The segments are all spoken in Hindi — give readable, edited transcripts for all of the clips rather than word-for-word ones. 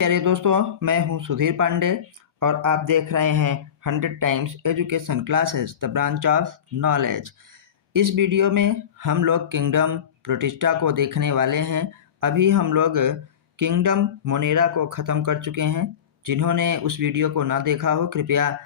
प्यारे दोस्तों, मैं हूं सुधीर पांडे और आप देख रहे हैं 100 times education classes the branch of knowledge. इस वीडियो में हम लोग किंगडम प्रोटिस्टा को देखने वाले हैं। अभी हम लोग किंगडम मोनेरा को ख़त्म कर चुके हैं। जिन्होंने उस वीडियो को ना देखा हो कृपया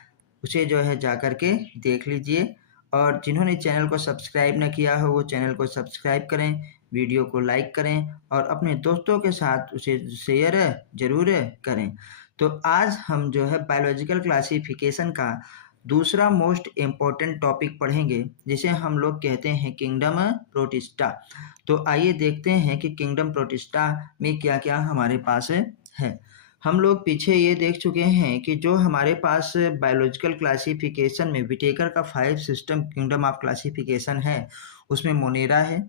उसे जो है जा कर के देख लीजिए, और जिन्होंने चैनल को सब्सक्राइब न किया हो वो चैनल को सब्सक्राइब करें, वीडियो को लाइक करें और अपने दोस्तों के साथ उसे शेयर ज़रूर करें। तो आज हम जो है बायोलॉजिकल क्लासिफिकेशन का दूसरा मोस्ट इम्पोर्टेंट टॉपिक पढ़ेंगे, जिसे हम लोग कहते हैं किंगडम प्रोटिस्टा। तो आइए देखते हैं कि किंगडम प्रोटिस्टा में क्या क्या हमारे पास है। हम लोग पीछे ये देख चुके हैं कि जो हमारे पास बायोलॉजिकल क्लासिफिकेशन में विटेकर का 5 सिस्टम किंगडम ऑफ क्लासिफिकेशन है, उसमें मोनेरा है,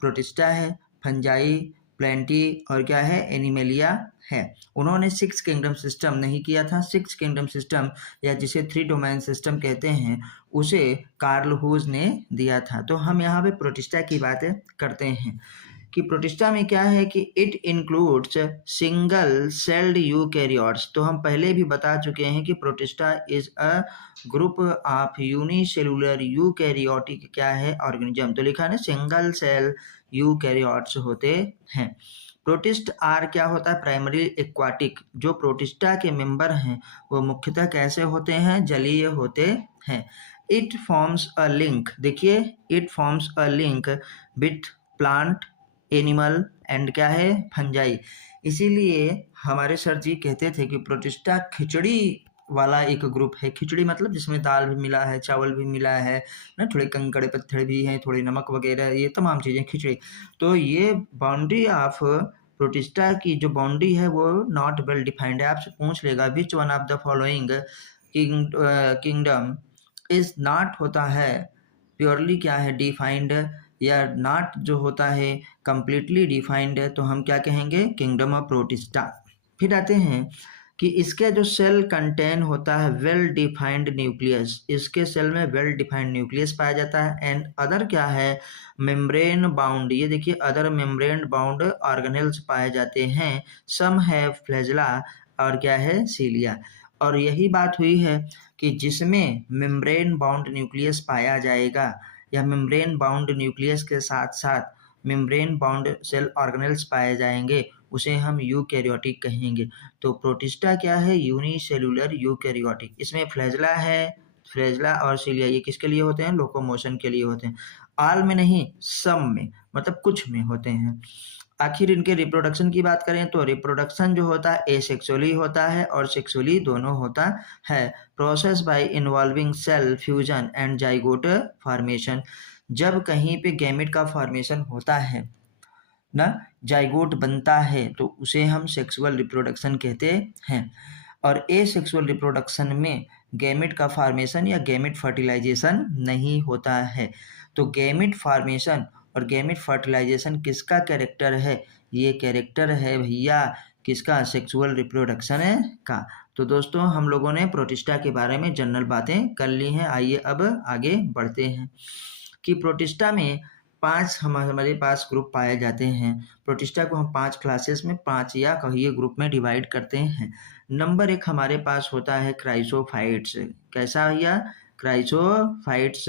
प्रोटिस्टा है, फंजाई, प्लेंटी और क्या है, एनिमेलिया है। उन्होंने 6 किंगडम सिस्टम नहीं किया था। 6 किंगडम सिस्टम या जिसे 3 डोमेन सिस्टम कहते हैं उसे कार्ल हुज ने दिया था। तो हम यहाँ पे प्रोटिस्टा की बातें करते हैं कि प्रोटिस्टा में क्या है कि it includes single celled eukaryotes. तो हम पहले भी बता चुके हैं कि protista is a group of unicellular eukaryotic क्या है, ऑर्गेनिज्म। तो लिखा है ना, सिंगल सेल यूकैरियोट्स होते हैं। प्रोटिस्ट आर क्या होता है, प्राइमरी एक्वाटिक। जो प्रोटिस्टा के मेंबर हैं वो मुख्यतः कैसे होते हैं, जलीय होते हैं। इट फॉर्म्स अ लिंक, देखिए it forms a link with plant, animal and क्या है, फंजाई। इसीलिए हमारे सर जी कहते थे कि प्रोटिस्टा खिचड़ी वाला एक ग्रुप है। खिचड़ी मतलब जिसमें दाल भी मिला है, चावल भी मिला है ना, थोड़े कंकड़ पत्थर भी हैं, थोड़ी नमक वगैरह, ये तमाम चीज़ें खिचड़ी। तो ये बाउंड्री ऑफ प्रोटिस्टा की जो बाउंड्री है वो नॉट वेल डिफाइंड है। आपसे पूछ लेगा विच one of the following kingdom is not होता है प्योरली क्या है, डिफाइंड, या नॉट जो होता है कंप्लीटली डिफाइंड है, तो हम क्या कहेंगे, किंगडम ऑफ प्रोटिस्टा। फिर आते हैं कि इसके जो सेल कंटेन होता है वेल डिफाइंड न्यूक्लियस, इसके सेल में वेल डिफाइंड न्यूक्लियस पाया जाता है। एंड अदर क्या है, मेम्ब्रेन बाउंड, ये देखिए अदर मेम्ब्रेन बाउंड ऑर्गेनेल्स पाए जाते हैं। सम है फ्लैजेला और क्या है, सीलिया। और यही बात हुई है कि जिसमें मेम्ब्रेन बाउंड न्यूक्लियस पाया जाएगा या मेम्ब्रेन बाउंड न्यूक्लियस के साथ साथ मेम्ब्रेन बाउंड सेल ऑर्गेनेल्स पाए जाएंगे, उसे हम यूकैरियोटिक कहेंगे। तो प्रोटिस्टा क्या है, यूनिसेलुलर यूकैरियोटिक। इसमें फ्लैजेला है, फ्लैजेला और सीलिया ये किसके लिए होते हैं, लोकोमोशन के लिए होते हैं। ऑल में नहीं, सम में, मतलब कुछ में होते हैं। आखिर इनके रिप्रोडक्शन की बात करें तो रिप्रोडक्शन जो होता है एसेक्सुअली होता है और सेक्सुअली दोनों होता है। Process by involving cell fusion and zygote formation. जब कहीं पे गैमेट का फॉर्मेशन होता है ना, जाइगोट बनता है, तो उसे हम सेक्सुअल रिप्रोडक्शन कहते हैं। और एसेक्सुअल रिप्रोडक्शन में गैमेट का फॉर्मेशन या गैमेट फर्टिलाइजेशन नहीं होता है। तो गैमेट फॉर्मेशन और गैमेट फर्टिलाइजेशन किसका कैरेक्टर है, ये कैरेक्टर है भैया किसका, सेक्सुअल रिप्रोडक्शन का। तो दोस्तों हम लोगों ने प्रोटिस्टा के बारे में जनरल बातें कर ली हैं। आइए अब आगे बढ़ते हैं कि प्रोटिस्टा में 5 हमारे पास ग्रुप पाए जाते हैं। प्रोटिस्टा को हम 5 क्लासेस में, 5 या कहिए ग्रुप में डिवाइड करते हैं। नंबर 1 हमारे पास होता है क्राइसोफाइट्स। कैसा भैया, क्राइसोफाइट्स।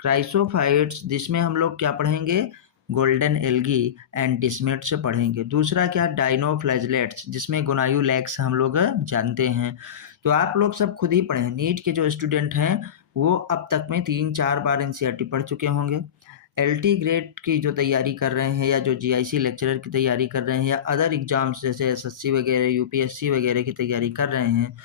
क्राइसोफाइट्स जिसमें हम लोग क्या पढ़ेंगे, गोल्डन एल्गी एंड डिस्मेट्स पढ़ेंगे। दूसरा क्या, डाइनोफ्लैजलेट्स, जिसमें गोनायूलैक्स हम लोग जानते हैं। तो आप लोग सब खुद ही पढ़ें, नीट के जो स्टूडेंट हैं वो अब तक में 3-4 बार एनसीईआरटी पढ़ चुके होंगे। एलटी ग्रेड की जो तैयारी कर रहे हैं या जो जीआईसी लेक्चरर की तैयारी कर रहे हैं या अदर एग्जाम्स जैसे एसएससी वगैरह, यूपीएससी वगैरह की तैयारी कर रहे हैं,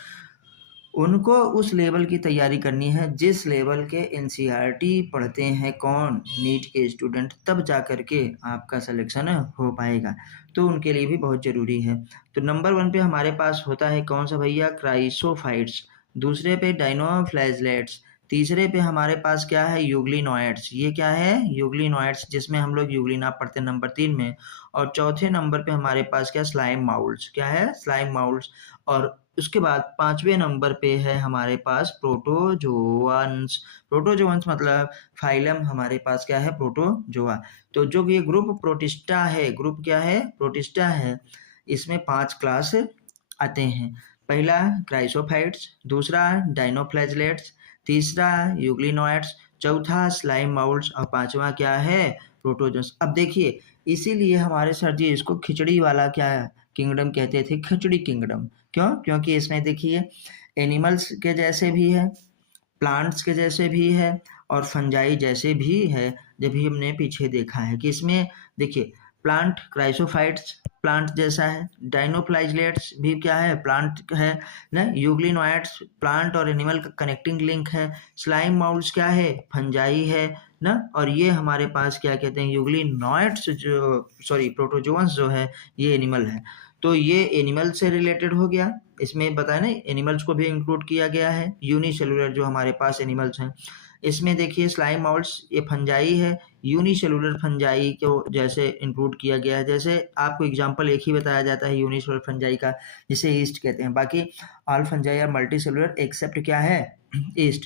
उनको उस लेवल की तैयारी करनी है जिस लेवल के एनसीईआरटी पढ़ते हैं कौन, नीट के स्टूडेंट, तब जा कर के आपका सिलेक्शन हो पाएगा। तो उनके लिए भी बहुत ज़रूरी है। तो नंबर 1 पे हमारे पास होता है कौन सा भैया, क्राइसोफाइट्स। दूसरे पे डाइनोफ्लैजलेट्स। तीसरे पे हमारे पास क्या है, यूग्लिनोइड्स। ये क्या है, यूग्लिनोइड्स, जिसमें हम लोग यूग्लिना पढ़ते हैं नंबर 3 में। और चौथे नंबर पे हमारे पास क्या, स्लाइम माउल्स। क्या है, स्लाइम माउल्स। और उसके बाद 5वें नंबर पे है हमारे पास प्रोटोजोअन्स। प्रोटोजोअन्स मतलब फाइलम हमारे पास क्या है, प्रोटोजोआ। तो जो ये ग्रुप प्रोटिस्टा है, ग्रुप क्या है, प्रोटिस्टा है, इसमें 5 क्लास आते हैं। पहला क्राइसोफाइट्स, दूसरा डाइनोफ्लैजलेट्स, तीसरा यूग्लिनोइड्स, चौथा स्लाइम माउल्ट्स और पांचवा क्या है, प्रोटोजोन्स। अब देखिए, इसीलिए हमारे सर जी इसको खिचड़ी वाला क्या किंगडम कहते थे, खिचड़ी किंगडम। क्यों? क्योंकि इसमें देखिए एनिमल्स के जैसे भी है, प्लांट्स के जैसे भी है और फंजाई जैसे भी है। जब भी हमने पीछे देखा है कि इसमें देखिए प्लांट क्राइसोफाइट्स प्लांट जैसा है, डाइनोफ्लाइजलेट्स भी क्या है, प्लांट है ना, यूग्लिनोइड्स प्लांट और एनिमल का कनेक्टिंग लिंक है, स्लाइम माउल्स क्या है, फंजाई है ना, और ये हमारे पास क्या कहते हैं, यूग्लिनोइड्स जो सॉरी प्रोटोजोन्स जो है ये एनिमल है। तो ये एनिमल से रिलेटेड हो गया। इसमें बताया ना एनिमल्स को भी इंक्लूड किया गया है, यूनिसेलुलर जो हमारे पास एनिमल्स हैं। इसमें देखिए स्लाइम माउल्ट्स ये फंजाई है, यूनिसेलुलर फंजाई को जैसे इंक्लूड किया गया है। जैसे आपको एग्जांपल एक ही बताया जाता है यूनिसेलुलर फंजाई का, जिसे ईस्ट कहते हैं। बाकी all fungi are multicellular except क्या है, ईस्ट।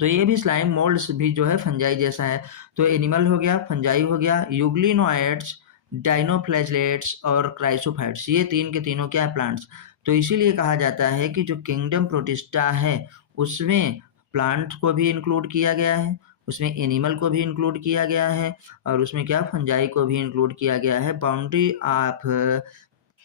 तो ये भी स्लाइम मोल्ड्स भी जो है फंजाई जैसा है। तो एनिमल हो गया, फंजाई हो गया, यूग्लिनोइड्स, डाइनोफ्लैजलेट्स और क्राइसोफाइट्स, ये तीन के तीनों क्या है, प्लांट्स। तो इसीलिए कहा जाता है कि जो किंगडम प्रोटिस्टा है उसमें प्लांट को भी इंक्लूड किया गया है, उसमें एनिमल को भी इंक्लूड किया गया है और उसमें क्या फंजाई को भी इंक्लूड किया गया है। Boundary of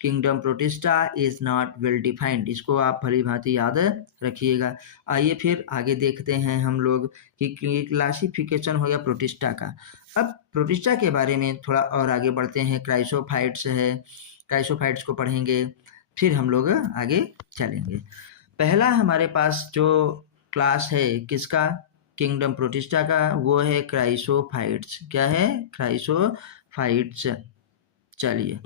kingdom protista is not well defined, इसको आप भली भांति याद रखिएगा। आइए फिर आगे देखते हैं हम लोग कि क्लासिफिकेशन हो गया प्रोटिस्टा का। अब प्रोटिस्टा के बारे में थोड़ा और आगे बढ़ते हैं। क्राइसोफाइट्स है, क्राइसोफाइट्स को पढ़ेंगे, फिर हम लोग आगे चलेंगे। पहला हमारे पास जो क्लास है किसका, किंगडम प्रोटिस्टा का, वो है क्राइसोफाइट्स। क्या है, क्राइसोफाइट्स। चलिए,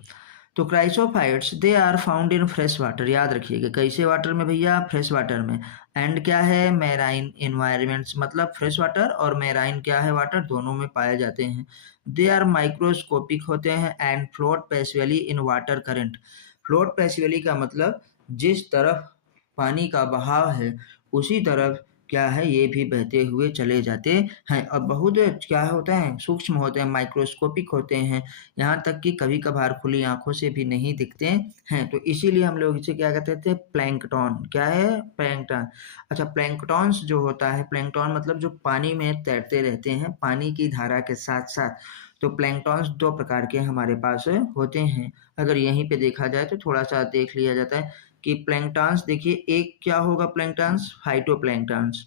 तो chrysophytes they are found in fresh water, याद रखिएगा कैसे वाटर में भैया, फ्रेश वाटर में। एंड क्या है, मैराइन इन्वायरमेंट्स, मतलब फ्रेश वाटर और मैराइन क्या है, वाटर, दोनों में पाए जाते हैं। दे आर माइक्रोस्कोपिक होते हैं and float passively in water current. Float passively का मतलब जिस तरफ पानी का बहाव है उसी तरफ क्या है, ये भी बहते हुए चले जाते हैं। और बहुत क्या होता है, सूक्ष्म होते हैं, माइक्रोस्कोपिक होते हैं, यहाँ तक कि कभी कभार खुली आंखों से भी नहीं दिखते हैं। तो इसीलिए हम लोग इसे क्या कहते थे, प्लैंकटन। क्या है, प्लैंकटन। अच्छा, प्लैंकटॉन्स जो होता है, प्लैंकटन मतलब जो पानी में तैरते रहते हैं पानी की धारा के साथ साथ। तो प्लैंकटॉन्स दो प्रकार के हमारे पास होते हैं। अगर यहीं पे देखा जाए तो थोड़ा सा देख लिया जाता है कि प्लैंकटॉन्स, देखिए एक क्या होगा प्लैंकटॉन्स, फाइटोप्लैंकटॉन्स।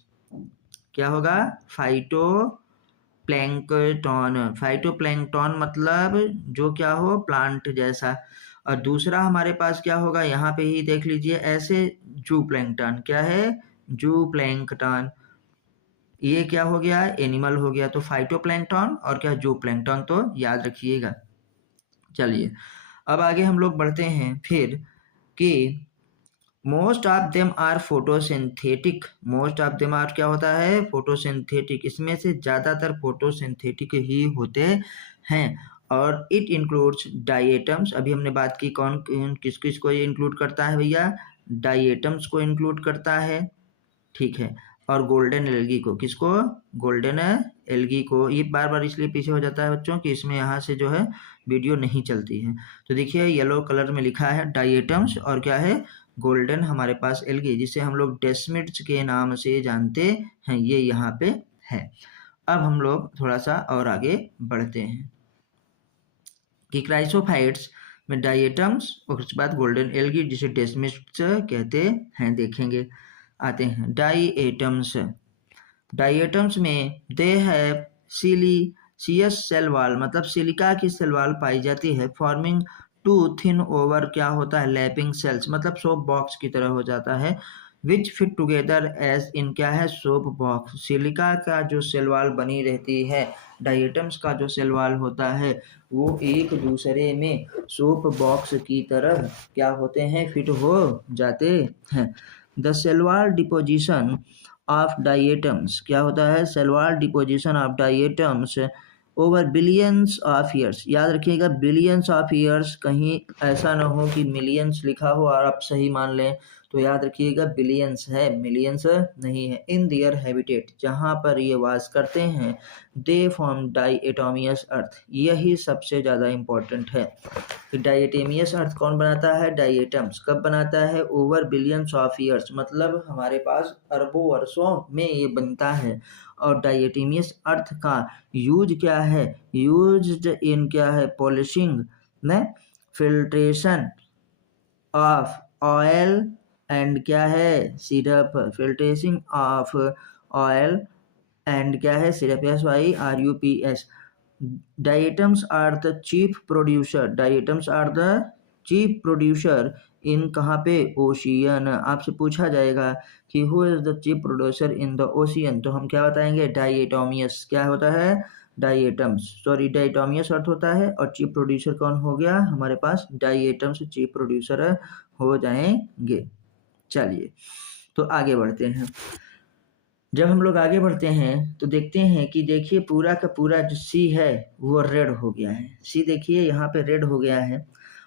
क्या होगा, फाइटो प्लैंकटन। फाइटोप्लैंकटन मतलब जो क्या हो, प्लांट जैसा। और दूसरा हमारे पास क्या होगा, यहाँ पे ही देख लीजिए ऐसे, जू प्लैंकटन। क्या है, जू प्लैंकटन। ये क्या हो गया, एनिमल हो गया। तो फाइटोप्लैंकटन और क्या, जू प्लैंकटन, तो याद रखिएगा। चलिए, अब आगे हम लोग बढ़ते हैं फिर कि most of them are photosynthetic. Most of them are क्या होता है, फोटोसिंथेटिक। इसमें से ज़्यादातर फोटोसिंथेटिक ही होते हैं। और इट इंक्लूड्स डाइएटम्स, अभी हमने बात की कौन किस किस को ये इंक्लूड करता है भैया, डाइएटम्स को इंक्लूड करता है, ठीक है। और गोल्डन एल्गी को, किसको, गोल्डन एल्गी को। ये बार बार इसलिए पीछे हो जाता है बच्चों कि इसमें यहाँ से जो है वीडियो नहीं चलती है। तो देखिए येलो कलर में लिखा है डाइएटम्स और क्या है, गोल्डन हमारे पास एल्गी, जिसे हम लोग डेस्मिड्स के नाम से जानते हैं, ये यहाँ पे है। अब हम लोग थोड़ा सा और आगे बढ़ते हैं कि क्राइसोफाइट्स में डाइएटम्स और उसके बाद गोल्डन एल्गी जिसे डेस्मिड्स कहते हैं, देखेंगे। आते हैं डाइएटम्स। डाइएटम्स में they have siliceous cell wall, मतलब सिलिका की सेल वॉल पाई जाती है, फॉर्मिंग टू थिन ओवर क्या होता है, लैपिंग सेल्स, मतलब सोप बॉक्स की तरह हो जाता है, which fit together as in क्या है, सोप बॉक्स। सिलिका का जो सेल वॉल बनी रहती है, डाइएटम्स का जो सेल वॉल होता है वो एक दूसरे में सोप बॉक्स की तरह क्या होते हैं, फिट हो जाते हैं। The cell wall deposition of diatoms, क्या होता है, cell wall deposition of diatoms over billions of years. याद रखिएगा बिलियंस ऑफ ईयर्स, कहीं ऐसा ना हो कि मिलियंस लिखा हो और आप सही मान लें, तो याद रखिएगा बिलियंस है, मिलियंस नहीं है। इन देयर हैबिटेट, जहाँ पर ये वास करते हैं, दे फॉर्म डाइएटोमियस अर्थ, यही सबसे ज़्यादा इम्पोर्टेंट है कि डाइएटोमियस अर्थ कौन बनाता है, डाइएटम्स। कब बनाता है, ओवर बिलियंस ऑफ ईयर्स, मतलब हमारे पास अरबों वर्षों में ये बनता है। और डाइएटोमियस अर्थ का यूज क्या है, यूज्ड इन क्या है, पॉलिशिंग न, फिल्ट्रेशन ऑफ ऑयल एंड क्या है, syrup, filtration of oil and क्या है, syrup, SYRUPS। Diatoms are the chief producer, diatoms are the chief producer in कहाँ पे, ओशियन। आपसे पूछा जाएगा कि who is the chief producer in the ocean, तो हम क्या बताएंगे, डाइएटोमियस। क्या होता है, डाइएटम्स, सॉरी डाइएटोमियस अर्थ होता है, और चीफ प्रोड्यूसर कौन हो गया हमारे पास, डाइएटम्स चीफ प्रोड्यूसर हो जाएंगे। चलिए तो आगे बढ़ते हैं। जब हम लोग आगे बढ़ते हैं तो देखते हैं कि देखिए पूरा का पूरा जो सी है वो रेड हो गया है। सी देखिए यहाँ पे रेड हो गया है,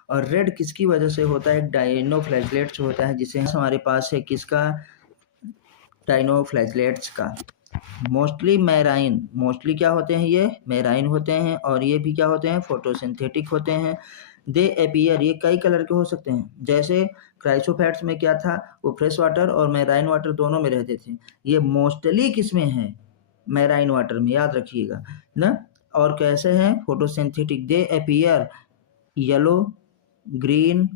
और रेड किसकी वजह से होता है, डायनोफ्लैगेलेट्स होता है, जिसे हमारे पास है किसका, डायनोफ्लैगेलेट्स का। मोस्टली मैराइन, मोस्टली क्या होते हैं, ये मैराइन होते हैं, और ये भी क्या होते हैं, फोटोसिंथेटिक होते हैं। दे अपीयर, ये कई कलर के हो सकते हैं, जैसे क्राइसोफैट्स में क्या था, वो फ्रेश वाटर और मैराइन वाटर दोनों में रहते थे। ये मोस्टली किस में है, मैराइन वाटर में, याद रखिएगा ना। और कैसे हैं, photosynthetic. They appear yellow, green,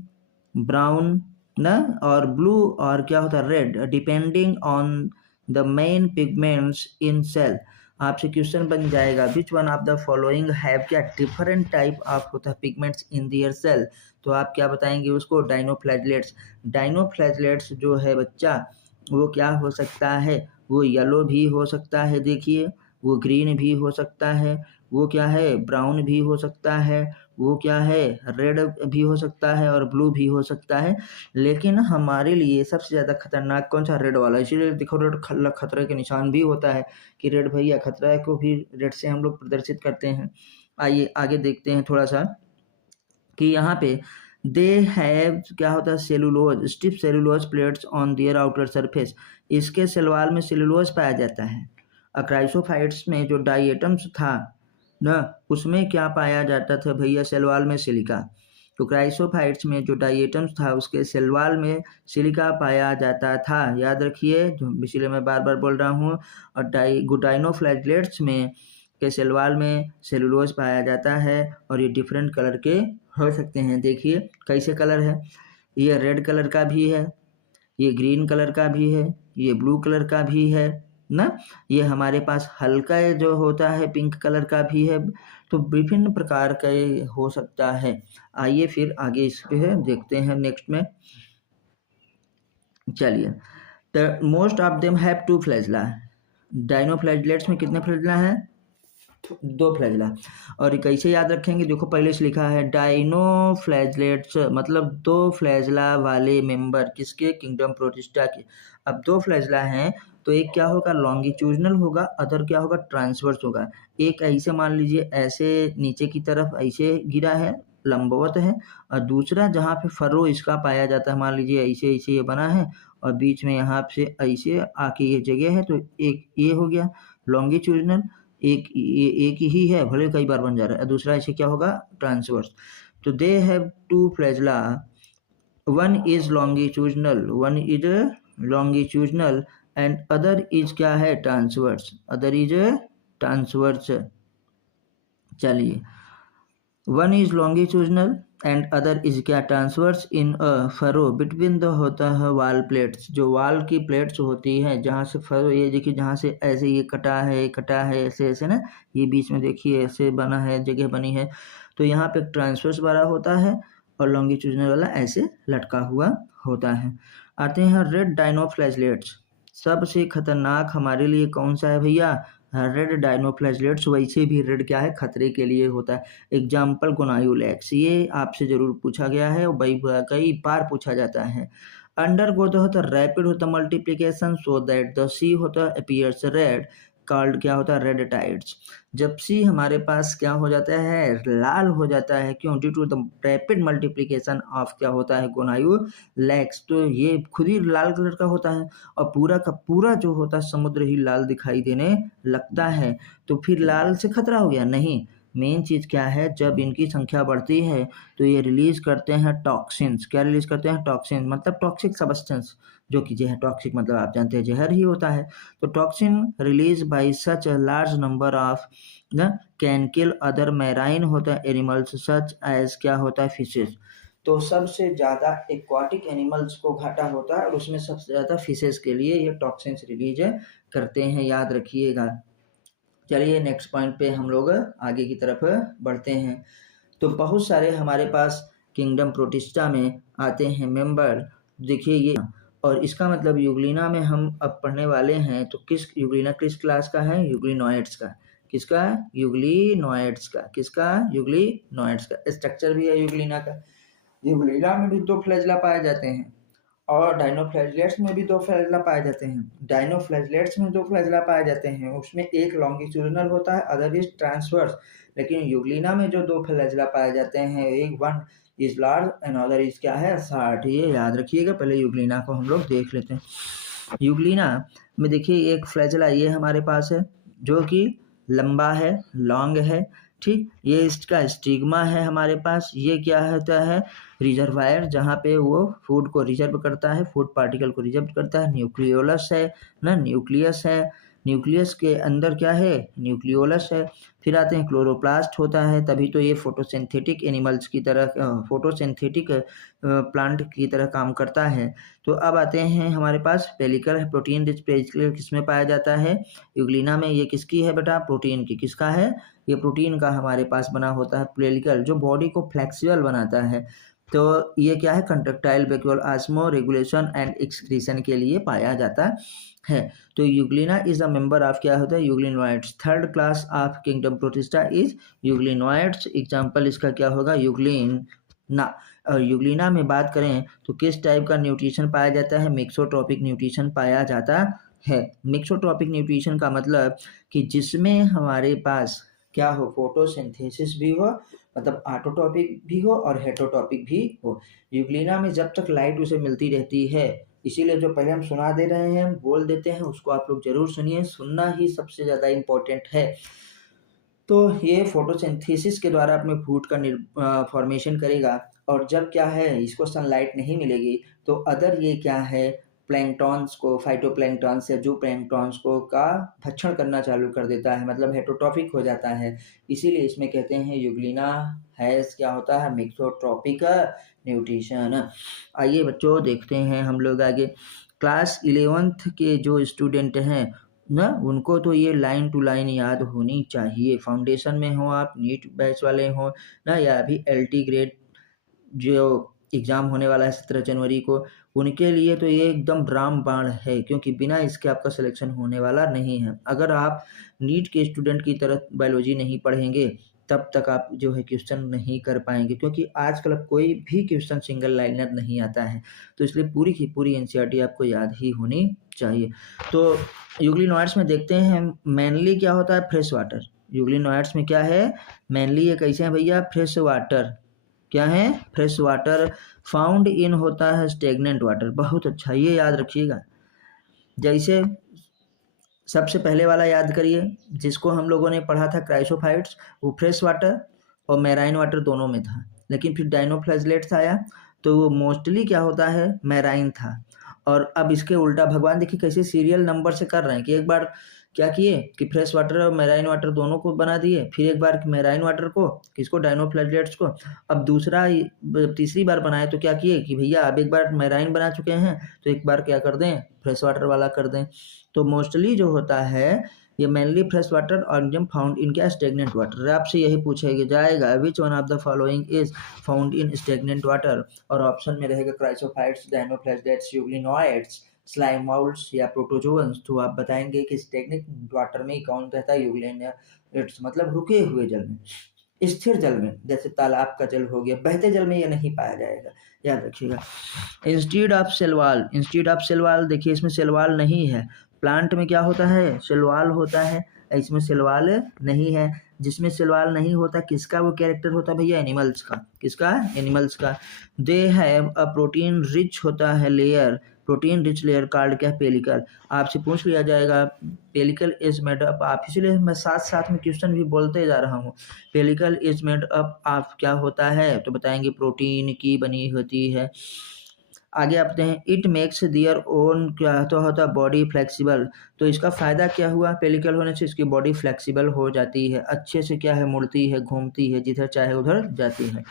brown ना, और ब्लू, और क्या होता है, red, depending on the main pigments in cell. आपसे क्वेश्चन बन जाएगा, which one of the following have क्या, डिफरेंट टाइप ऑफ होता है पिगमेंट्स इन दियर सेल, तो आप क्या बताएंगे उसको, डायनोफ्लैगेलेट्स। डायनोफ्लैगेलेट्स जो है बच्चा, वो क्या हो सकता है, वो येलो भी हो सकता है, देखिए वो ग्रीन भी हो सकता है, वो क्या है, ब्राउन भी हो सकता है, वो क्या है, रेड भी हो सकता है, और ब्लू भी हो सकता है। लेकिन हमारे लिए सबसे ज़्यादा खतरनाक कौन सा, रेड वाला। इसीलिए देखो रेड खतरे के निशान भी होता है कि रेड भैया खतरा है, को भी रेड से हम लोग प्रदर्शित करते हैं। आइए आगे देखते हैं थोड़ा सा कि यहाँ पे दे हैव क्या होता है, cellulose, stiff cellulose plates on their outer surface, इसके सेलवाल में सेलुलोज पाया जाता है। अक्राइसोफाइट्स में जो डाइएटम्स था ना, उसमें क्या पाया जाता था भैया, सेलवाल में सिलिका। तो क्राइसोफाइट्स में जो डाइएटम्स था उसके सेलवाल में सिलिका पाया जाता था, याद रखिए, जो इसलिए मैं बार बार बोल रहा हूँ। और डाइनोफ्लैगेलेट्स में के सेलवाल में सेलुलोज पाया जाता है, और ये डिफरेंट कलर के हो सकते हैं। देखिए कैसे कलर है, ये रेड कलर का भी है, ये ग्रीन कलर का भी है, ये ब्लू कलर का भी है ना, ये हमारे पास हल्का जो होता है पिंक कलर का भी है। तो विभिन्न प्रकार का ये हो सकता है। आइए फिर आगे इस पे देखते हैं नेक्स्ट में। चलिए, the most of them have two flagella, dinoflagellates में कितने फ्लैजला हैं, 2 फ्लैजला। और ये कैसे याद रखेंगे, देखो पहले से लिखा है डायनोफ्लैगेलेट्स, मतलब 2 फ्लैजला वाले मेंबर किसके, किंगडम प्रोटिस्टा के। अब 2 फ्लैजला हैं तो एक क्या होगा, लॉन्गिट्यूडनल होगा, अदर क्या होगा, ट्रांसवर्स होगा। एक ऐसे मान लीजिए ऐसे नीचे की तरफ ऐसे गिरा है, लंबवत है, और दूसरा जहाँ पे फरो इसका पाया जाता है, मान लीजिए ऐसे ऐसे ये बना है, और बीच में यहाँ से ऐसे आके ये जगह है, तो एक ये हो गया लॉन्गिट्यूडनल, एक ही है, भले कई बार बन जा रहा है, दूसरा ऐसे क्या होगा, ट्रांसवर्स। तो they have 2 flagella, one is longitudinal and other is क्या है, ट्रांसवर्स, अदर इज ट्रांसवर्स। चलिए, one is longitudinal and other is क्या, transverse in a furrow between the होता है वाल प्लेट्स, जो वाल की प्लेट्स होती हैं, जहाँ से फरो, ये देखिए जहाँ से ऐसे ये कटा है ऐसे ऐसे ना, ये बीच में देखिए ऐसे बना है, जगह बनी है, तो यहाँ पे ट्रांसवर्स वाला होता है, और लॉन्गिट्यूडनल वाला ऐसे लटका हुआ होता है। आते हैं रेड डायनोफ्लैगेलेट्स, सबसे खतरनाक हमारे लिए कौन सा है भैया, रेड डायनोफ्लैगेलेट्स। वैसे भी रेड क्या है, खतरे के लिए होता है। एग्जाम्पल गोनायोलैक्स, ये आपसे जरूर पूछा गया है, और कई बार पूछा जाता है। अंडर को तो होता रैपिड होता मल्टीप्लीकेशन, सो दैट द सी होता अपीयर्स रेड, कॉल्ड क्या होता है रेड टाइड्स। जब सी हमारे पास क्या हो जाता है लाल हो जाता है, क्यों? Due to the rapid multiplication of क्या होता है गोनायु लेग्स, तो ये खुद ही लाल कलर का होता है और पूरा का पूरा जो होता है समुद्र ही लाल दिखाई देने लगता है। तो फिर लाल से खतरा हो गया? नहीं, मेन चीज़ क्या है, जब इनकी संख्या बढ़ती है तो ये रिलीज करते हैं टॉक्सिन्स। क्या रिलीज करते हैं? टॉक्सिन, मतलब टॉक्सिक सब्सटेंस, जो कि जहर, टॉक्सिक मतलब आप जानते हैं जहर ही होता है। तो toxin release by such a large number of न कैन किल अदर मैराइन होता है एनिमल्स सच एज क्या होता है फिशेज। तो सबसे ज़्यादा एक्वाटिक एनिमल्स को घाटा होता है और उसमें सबसे ज़्यादा फिशेज के लिए ये टॉक्सिन्स रिलीज करते हैं, याद रखिएगा। चलिए नेक्स्ट पॉइंट पे हम लोग आगे की तरफ बढ़ते हैं। तो बहुत सारे हमारे पास किंगडम प्रोटिस्टा में आते हैं मेंबर, देखिए ये, और इसका मतलब यूग्लिना में हम अब पढ़ने वाले हैं। तो किस यूग्लिना किस क्लास का है? यूग्लिनोइड्स का। किसका? यूग्लिनोइड्स का। किसका? यूग्लिनोइड्स का। स्ट्रक्चर भी है यूग्लिना का। यूग्लिना में भी 2 फ्लैजेला पाए जाते हैं और डायनोफ्लैजेलेट्स में भी 2 फ्लैजेला पाए जाते हैं। डायनोफ्लैजेलेट्स में 2 फ्लैजेला पाए जाते हैं, उसमें एक लॉन्गिट्यूडिनल होता है, अदर इज ट्रांसवर्स। लेकिन यूग्लिना में जो 2 फ्लैजेला पाए जाते हैं, एक one is large and other is क्या है शार्ट। ये याद रखिएगा। पहले यूग्लिना को हम लोग देख लेते हैं। यूग्लिना में देखिए एक फ्लैजेला ये हमारे पास है जो कि लंबा है, लॉन्ग है, ठीक। ये इसका स्टिग्मा है हमारे पास। ये क्या होता है? रिजर्वायर, जहाँ पे वो फूड को रिजर्व करता है, फूड पार्टिकल को रिजर्व करता है। न्यूक्लियोलस है ना, न्यूक्लियस है। न्यूक्लियस के अंदर क्या है? न्यूक्लियोलस है। फिर आते हैं क्लोरोप्लास्ट होता है, तभी तो ये फोटोसिंथेटिक एनिमल्स की तरह फोटोसिंथेटिक प्लांट की तरह काम करता है। तो अब आते हैं हमारे पास पेलिकल है, प्रोटीन रिच पेलिकल किसमें पाया जाता है? यूग्लिना में। ये किसकी है बेटा? प्रोटीन की। किसका है? ये प्रोटीन का हमारे पास बना होता है पेलिकल, जो बॉडी को फ्लेक्सिबल बनाता है। तो ये क्या है? Contractile vacuole osmo regulation and excretion के लिए पाया जाता है। तो Euglena is a member of क्या होता है? Euglenoids. Third class of kingdom protista is euglenoids. Example इसका क्या होगा? यूग्लिना। और यूग्लिना में बात करें तो किस टाइप का न्यूट्रिशन पाया जाता है? मिक्सोट्रोपिक न्यूट्रिशन पाया जाता है। मिक्सोट्रोपिक न्यूट्रिशन का मतलब कि जिसमें हमारे पास क्या हो? फोटोसिंथेसिस भी हो, मतलब ऑटोटॉपिक भी हो और हेटरोटॉपिक भी हो। यूग्लिना में जब तक लाइट उसे मिलती रहती है, इसीलिए जो पहले हम सुना दे रहे हैं, बोल देते हैं, उसको आप लोग जरूर सुनिए, सुनना ही सबसे ज़्यादा इम्पोर्टेंट है। तो ये फोटोसिंथेसिस के द्वारा अपने फूड का फॉर्मेशन करेगा, और जब क्या है इसको सनलाइट नहीं मिलेगी तो अदर ये क्या है प्लैंक्टॉन्स को, फाइटोप्लैंक्टॉन्स या जू प्लैंक्टॉन्स को का भक्षण करना चालू कर देता है, मतलब हेटरोट्रॉपिक हो जाता है। इसीलिए इसमें कहते हैं यूग्लिना हैज़ क्या होता है? Mixotrophic nutrition. आइए बच्चों देखते हैं हम लोग आगे। क्लास 11th के जो स्टूडेंट हैं ना, उनको तो ये लाइन टू लाइन याद होनी चाहिए। फाउंडेशन में हो आप, नीट बैच वाले हो ना, या अभी LT ग्रेड जो एग्ज़ाम होने वाला है 17 जनवरी को, उनके लिए तो ये एकदम रामबाण है, क्योंकि बिना इसके आपका सिलेक्शन होने वाला नहीं है। अगर आप नीट के स्टूडेंट की तरह बायोलॉजी नहीं पढ़ेंगे तब तक आप जो है क्वेश्चन नहीं कर पाएंगे, क्योंकि आजकल कोई भी क्वेश्चन सिंगल लाइनर नहीं आता है। तो इसलिए पूरी की पूरी NCERT आपको याद ही होनी चाहिए। तो यूग्लिनोइड्स में देखते हैं मेनली क्या होता है? Fresh water. यूग्लिनोइड्स में क्या है? मेनली ये कैसे हैं भैया? Fresh water. क्या है? Fresh water. फाउंड इन होता है स्टेगनेंट वाटर। बहुत अच्छा, ये याद रखिएगा। जैसे सबसे पहले वाला याद करिए जिसको हम लोगों ने पढ़ा था क्राइसोफाइट्स, वो फ्रेश वाटर और मैराइन वाटर दोनों में था। लेकिन फिर डायनोफ्लैजेलेट्स आया तो वो मोस्टली क्या होता है? मैराइन था। और अब इसके उल्टा भगवान देखिए कैसे सीरियल नंबर से कर रहे हैं कि एक बार क्या किए कि फ्रेश वाटर और मैराइन वाटर दोनों को बना दिए, फिर एक बार मैराइन वाटर को, किसको? डायनोफ्लैजेलेट्स को। अब तीसरी बार बनाए तो क्या किए कि भैया अब एक बार मैराइन बना चुके हैं तो एक बार क्या कर दें? फ्रेश वाटर वाला कर दें। तो मोस्टली जो होता है ये mainly fresh water organism found in क्या? Stagnant water. आपसे यही पूछा जाएगा which one of the following is found in stagnant water, और ऑप्शन में रहेगा chrysophytes, dinoflagellates, euglenoids, slime moulds या प्रोटोजोअन्स। तो आप बताएंगे कि स्टेगनेंट वाटर में कौन रहता है? यूग्लिनोइड्स, मतलब रुके हुए जल में, स्थिर जल में, जैसे तालाब का जल हो गया, बहते जल में ये नहीं पाया जाएगा, याद रखिएगा। Instead of cell wall, instead of cell wall देखिए इसमें सेलवाल नहीं है, प्लांट में क्या होता है, सेल वॉल होता है, इसमें सेल वॉल नहीं है। जिसमें सेल वॉल नहीं होता किसका वो कैरेक्टर होता है भैया, एनिमल्स का। किसका, एनिमल्स का। They have a protein rich होता है layer, protein rich layer called क्या है, पेलिकल। आपसे पूछ लिया जाएगा पेलिकल इज मेड अप, आप इसीलिए मैं साथ साथ में क्वेश्चन भी बोलते जा रहा हूँ। Pellicle is made up of क्या होता है, तो बताएंगे प्रोटीन की बनी होती है। आगे आते हैं, इट मेक्स दियर ओन क्या तो होता है बॉडी फ्लेक्सिबल। तो इसका फ़ायदा क्या हुआ, पेलिकल होने से इसकी बॉडी फ्लेक्सिबल हो जाती है, अच्छे से क्या है मुड़ती है, घूमती है, जिधर चाहे उधर जाती है।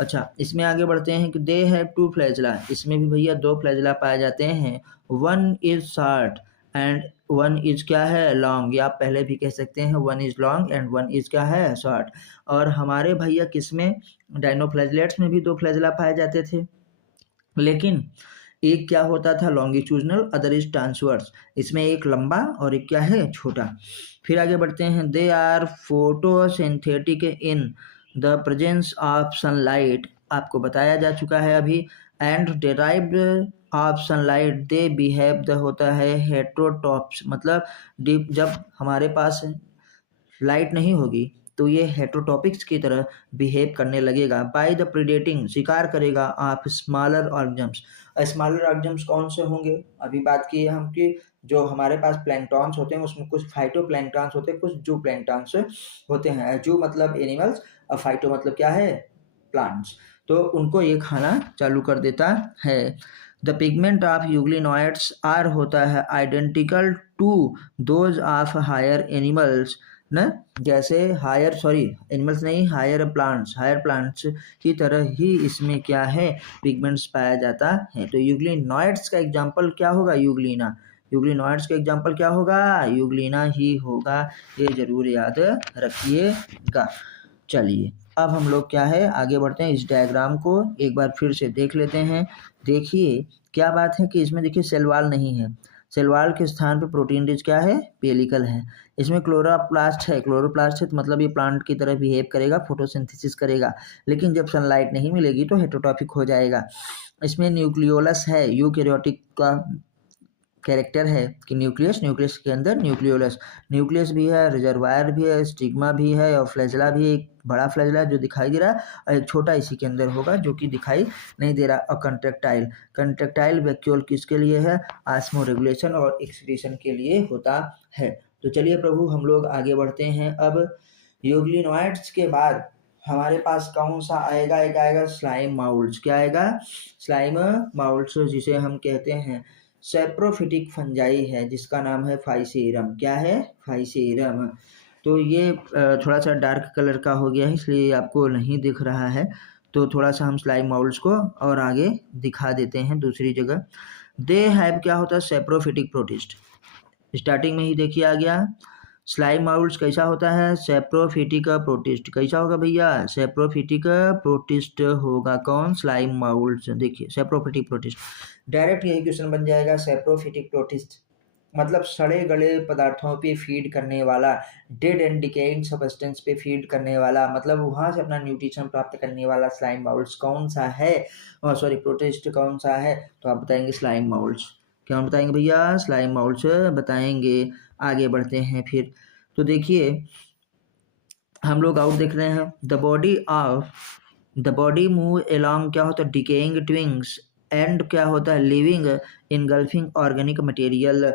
अच्छा, इसमें आगे बढ़ते हैं कि दे हैव टू फ्लैजला, इसमें भी भैया दो फ्लैजला पाए जाते हैं। One is short and one is क्या है, लॉन्ग। या आप पहले भी कह सकते हैं one is long and one is क्या है, शॉर्ट। और हमारे भैया किसमें, डायनोफ्लैजलेट्स में भी दो फ्लैजला पाए जाते थे, लेकिन एक क्या होता था लॉन्गिट्यूडनल, अदर इज ट्रांसवर्स। इसमें एक लंबा और एक क्या है, छोटा। फिर आगे बढ़ते हैं, they are photosynthetic in the presence of sunlight, आपको बताया जा चुका है अभी। And derived of sunlight they behave the होता है हेट्रोटॉप्स, मतलब जब हमारे पास लाइट नहीं होगी तो ये हेट्रोटॉपिक्स की तरह बिहेव करने लगेगा। बाय द प्रीडेटिंग, शिकार करेगा of smaller organisms. Smaller organisms कौन से होंगे, अभी बात की है हम कि जो हमारे पास प्लैंक्टॉन्स होते हैं उसमें कुछ फाइटोप्लैंक्टॉन्स होते हैं, कुछ जू प्लैंक्टॉन्स होते हैं। जू मतलब एनिमल्स और फाइटो मतलब क्या है, प्लांट्स। तो उनको ये खाना चालू कर देता है। The pigment of euglenoids are होता है identical to those of higher animals न, जैसे हायर सॉरी एनिमल्स नहीं, हायर प्लांट्स की तरह ही इसमें क्या है, पिगमेंट्स पाया जाता है। तो यूग्लिनॉइड्स का एग्जांपल क्या होगा, यूग्लिना। यूग्लिनॉइड्स का एग्जांपल क्या होगा, यूग्लिना ही होगा, ये जरूर याद रखिएगा। चलिए अब हम लोग क्या है आगे बढ़ते हैं, इस डायग्राम को एक बार फिर से देख लेते हैं। देखिए क्या बात है कि इसमें देखिए सेल वॉल नहीं है, सेल वॉल के स्थान पे प्रोटीन रिच क्या है, पेलिकल है। इसमें क्लोरोप्लास्ट है, क्लोरोप्लास्ट है तो मतलब ये प्लांट की तरह बिहेव करेगा, फोटोसिंथेसिस करेगा, लेकिन जब सनलाइट नहीं मिलेगी तो हेटेरोटॉपिक हो जाएगा। इसमें न्यूक्लियोलस है, यूकैरियोटिक का कैरेक्टर है कि न्यूक्लियस के अंदर न्यूक्लियस भी है, रिजर्वायर भी है, स्टिग्मा भी है और फ्लैजला भी, एक बड़ा फ्लैजला जो दिखाई दे रहा है और एक छोटा इसी के अंदर होगा जो कि दिखाई नहीं दे रहा। और कंट्रेक्टाइल वैक्यूल किसके लिए है, आस्मो रेगुलेशन और एक्सक्रीशन के लिए होता है। तो चलिए प्रभु हम लोग आगे बढ़ते हैं। अब यूग्लिनॉइड्स के बाद हमारे पास कौन सा आएगा, एक आएगा स्लाइम माउल्स। क्या आएगा, स्लाइम माउल्स, जिसे हम कहते हैं सेप्रोफिटिक फंजाई है, जिसका नाम है फाइसेरम। क्या है, फाइसेरम। तो ये थोड़ा सा डार्क कलर का हो गया है इसलिए आपको नहीं दिख रहा है, तो थोड़ा सा हम स्लाइम माउल्स को और आगे दिखा देते हैं दूसरी जगह। दे हैव क्या होता है, सेप्रोफिटिक प्रोटिस्ट। स्टार्टिंग में ही देखिए आ गया, स्लाइम माउल्स कैसा होता है, सेप्रोफिटिक प्रोटिस्ट। कैसा होगा भैया, सेप्रोफिटिक प्रोटिस्ट होगा कौन, स्लाइम माउल्स। देखिए सेप्रोफिटिक प्रोटिस्ट, डायरेक्ट यही क्वेश्चन बन जाएगा। सेप्रोफिटिक प्रोटिस्ट मतलब सड़े गले पदार्थों पे फीड करने वाला, डेड एंड डिकेइंग सब्सटेंस पे फीड करने वाला, मतलब वहाँ से अपना न्यूट्रिशन प्राप्त करने वाला स्लाइम माउल्स कौन सा है, सॉरी प्रोटिस्ट कौन सा है, तो आप बताएंगे स्लाइम माउल्स। क्या बताएंगे भैया, स्लाइम माउल्स बताएंगे। आगे बढ़ते हैं फिर, तो देखिए हम लोग आउट देख रहे हैं, द बॉडी मूव एलॉन्ग क्या होता है, डिकेइंग ट्विंग्स एंड क्या होता है, लिविंग इनगल्फिंग ऑर्गेनिक मटेरियल।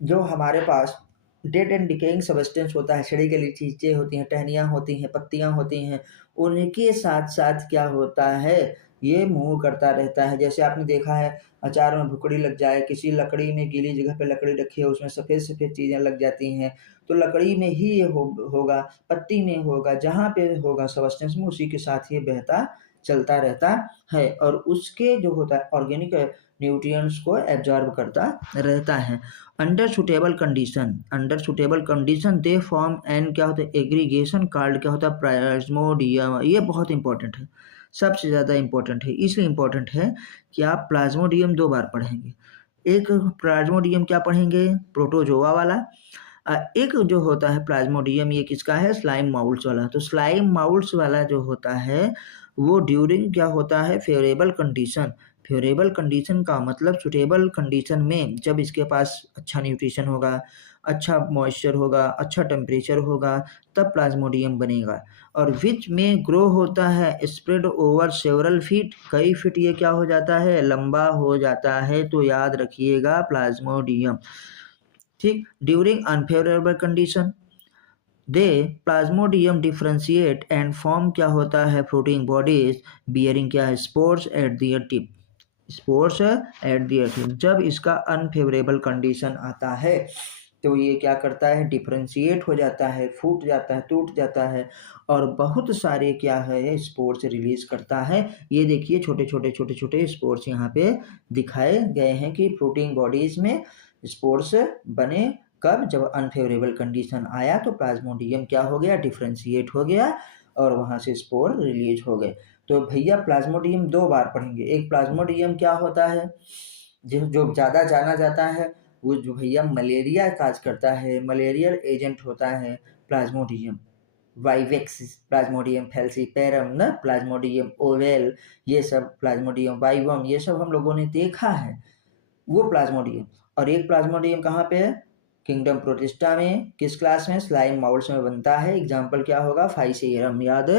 जो हमारे पास डेड एंड डिकेइंग सब्सटेंस होता है, सड़ी गली चीज़ें होती हैं, टहनियाँ होती हैं, पत्तियाँ होती हैं, उनके साथ साथ क्या होता है, ये मूव करता रहता है। जैसे आपने देखा है अचार में भुकड़ी लग जाए, किसी लकड़ी में गीली जगह पे लकड़ी रखी है उसमें सफ़ेद सफ़ेद चीज़ें लग जाती हैं, तो लकड़ी में ही ये होगा, पत्ती में होगा, जहाँ पे होगा सब्सटेंस में उसी के साथ ये बहता चलता रहता है और उसके जो होता है ऑर्गेनिक न्यूट्रिएंट्स को एब्जॉर्ब करता रहता है। Under suitable condition they form and क्या होता है, एग्रीगेशन कॉल्ड क्या होता है, प्लाज्मोडियम। ये बहुत इंपॉर्टेंट है, सबसे ज़्यादा इंपॉर्टेंट है, इसलिए इंपॉर्टेंट है कि आप प्लाज्मोडियम 2 बार पढ़ेंगे। एक प्लाज्मोडियम क्या पढ़ेंगे, प्रोटोजोआ वाला, एक जो होता है प्लाज्मोडियम ये किसका है, स्लाइम माउल्स वाला। तो स्लाइम माउल्स वाला जो होता है वो ड्यूरिंग क्या होता है, फेवरेबल कंडीशन, फेवरेबल कंडीशन का मतलब सुटेबल कंडीशन में जब इसके पास अच्छा न्यूट्रिशन होगा, अच्छा मॉइस्चर होगा, अच्छा टेम्परेचर होगा, तब प्लाज्मोडियम बनेगा। और विच में ग्रो होता है स्प्रेड ओवर सेवरल फीट, कई फीट ये क्या हो जाता है, लंबा हो जाता है। तो याद रखिएगा प्लाज्मोडियम। ठीक, during unfavourable condition they plasmodium differentiate and form क्या होता है, फ्लोटिंग बॉडीज बियरिंग क्या है, spores at their tip, spores at their tip. जब इसका अनफेवरेबल कंडीशन आता है तो ये क्या करता है, डिफ्रेंशिएट हो जाता है, फूट जाता है, टूट जाता है और बहुत सारे क्या है स्पोर्स रिलीज करता है। ये देखिए छोटे छोटे छोटे छोटे स्पोर्स यहाँ पे दिखाए गए हैं कि फ्लोटिंग बॉडीज में स्पोर्स बने कब, जब अनफेवरेबल कंडीशन आया तो प्लाज्मोडियम क्या हो गया, डिफ्रेंशिएट हो गया और वहाँ से स्पोर रिलीज हो गए। तो भैया प्लाज्मोडियम दो बार पढ़ेंगे। एक प्लाज्मोडियम क्या होता है, जो ज़्यादा जाना जाता है वो जो भैया मलेरिया काज करता है, मलेरियल एजेंट होता है प्लाज्मोडियम वाइवेक्स, प्लाज्मोडियम फैल्सीपेरम न, प्लाज्मोडियम ओवेल, ये सब प्लाज्मोडियम वाइवम, ये सब हम लोगों ने देखा है वो प्लाज्मोडियम। और एक प्लाज्मोडियम कहाँ पे है, किंगडम प्रोटिस्टा में, किस क्लास में, स्लाइम माउल्स में बनता है। एग्जाम्पल क्या होगा, फाइसेरम, याद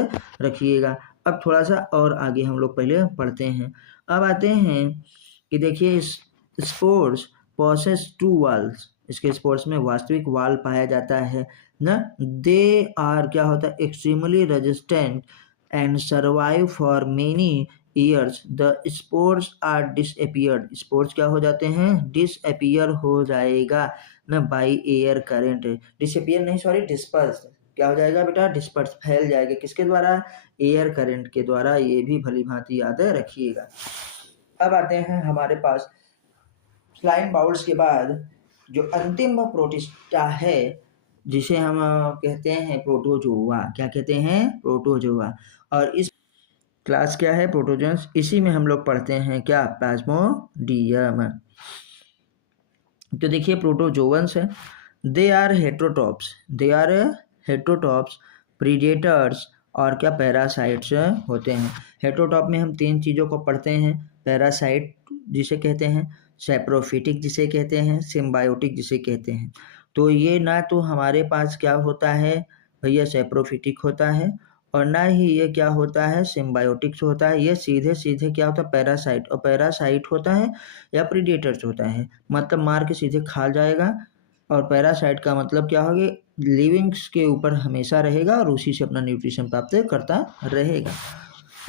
रखिएगा। अब थोड़ा सा और आगे हम लोग पहले पढ़ते हैं। अब आते हैं कि देखिए स्पोर्स पोसेस टू वाल्स, इसके स्पोर्स में वास्तविक वाल पाया जाता है ना। दे आर क्या होता है, extremely resistant and survive for many years. The spores are disappeared, spores क्या हो जाते हैं, डिसअपियर हो जाएगा ना बाई एयर करेंट, डिसअपियर नहीं सॉरी डिस्पर्स, क्या हो जाएगा बेटा, डिस्पर्स, फैल जाएगा, किसके द्वारा, एयर करंट के द्वारा। ये भी भली भांति याद रखिएगा। अब आते हैं हमारे पास स्लाइम बाउल्स के बाद जो अंतिम प्रोटिस्टा है जिसे हम कहते हैं प्रोटोजोआ, क्या कहते हैं, प्रोटोजोआ। और इस क्लास क्या है, प्रोटोजोन्स, इसी में हम लोग पढ़ते हैं क्या, प्लाज्मोडियम। तो देखिए प्रोटोजोवंस है, they are heterotrophs, they are heterotrophs, predators और क्या पैरासाइट्स होते हैं। हेट्रोटॉप में हम तीन चीज़ों को पढ़ते हैं, पैरासाइट जिसे कहते हैं, सैप्रोफिटिक जिसे कहते हैं, सिम्बायोटिक जिसे कहते हैं। तो ये ना तो हमारे पास क्या होता है भैया सैप्रोफिटिक होता है और ना ही ये क्या होता है सिम्बायोटिक्स होता है, ये सीधे सीधे क्या होता है पैरासाइट, और पैरासाइट होता है या प्रीडेटर्स होता है, मतलब मार के सीधे खा जाएगा। और पैरासाइट का मतलब क्या होगा, लिविंग्स के ऊपर हमेशा रहेगा और उसी से अपना न्यूट्रिशन प्राप्त करता रहेगा।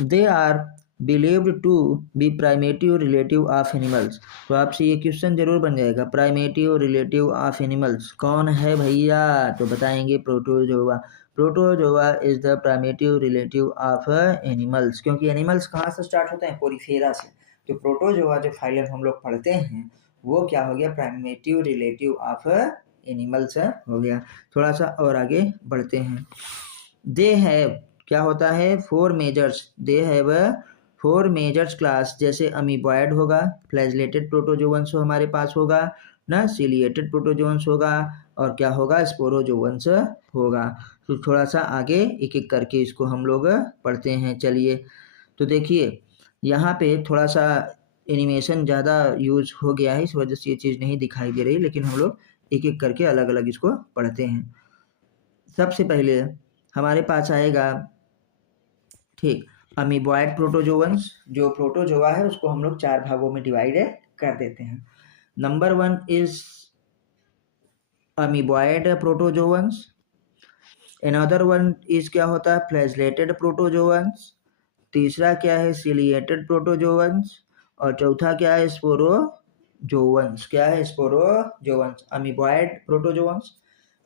They are believed to be primitive relative of animals. तो आपसे ये क्वेश्चन जरूर बन जाएगा, प्राइमेटिव रिलेटिव ऑफ एनिमल्स कौन है भैया, तो बताएंगे protozoa. Protozoa is the primitive relative of animals, क्योंकि एनिमल्स कहाँ से स्टार्ट होते हैं, पोरीफेरा से। तो प्रोटोजोआ जो फाइलम हम लोग पढ़ते हैं वो क्या हो गया, प्राइमेटिव रिलेटिव ऑफ एनिमल्स हो गया। थोड़ा सा और आगे बढ़ते हैं। दे हैव क्या होता है, four measures, they have four measures class, जैसे अमीबॉयड होगा, फ्लैजिलेटेड प्रोटोजोवंस हमारे पास होगा ना, सिलिएटेड प्रोटोजोवंस होगा और क्या होगा, स्पोरोजोवंस होगा। तो थोड़ा सा आगे एक एक करके इसको हम लोग पढ़ते हैं। चलिए तो देखिए यहाँ पे थोड़ा सा एनिमेशन ज़्यादा यूज हो गया है, इस वजह से ये चीज़ नहीं दिखाई दे रही, लेकिन हम लोग एक एक करके अलग अलग इसको पढ़ते हैं। सबसे पहले हमारे पास आएगा ठीक अमीबॉयड प्रोटोजोवंस, जो प्रोटोजोआ है उसको हम लोग चार भागों में डिवाइड कर देते हैं। Number one is amoeboid protozoans, another one is क्या होता है फ्लैजिलेटेड प्रोटोजोवंस, तीसरा क्या है सिलिएटेड प्रोटोजोवंस और चौथा क्या है स्पोरोजोवंस। क्या है sporozoans, amoeboid protozoans,